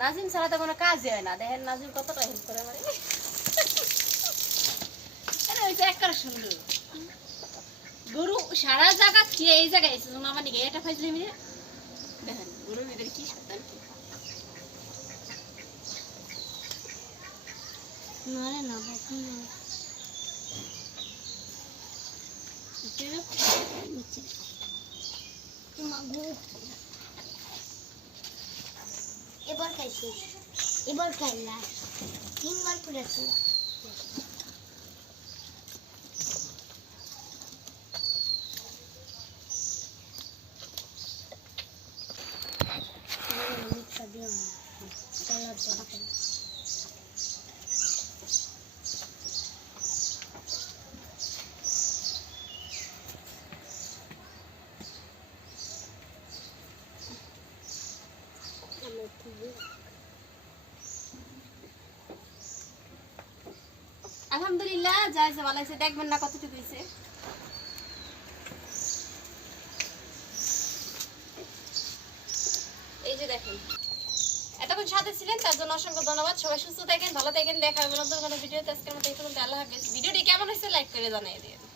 নাজিম ছাড়া তো কোনো কাজই হয় না। দেখেন নাজিম কতটা হেল্প করে একবার সুন্দর গরু সারা জায়গা খেয়ে এই জায়গায় নিকে এটা ফাইজলে মিলে দেখেন কি না নিচে karışıyor. İborkeller. Dingal burası. Tabii ama. Sana bakın. ভালো এই যে দেখেন, এতক্ষণ সাথে ছিলেন, তার জন্য অসংখ্য ধন্যবাদ। সবাই সুস্থ থাকেন, ভালো থাকেন দেখা হবে নতুন কোনো ভিডিওতে আজকের মতো এই পর্যন্ত। আল্লাহ কেমন হয়েছে লাইক করে জানিয়ে দিন।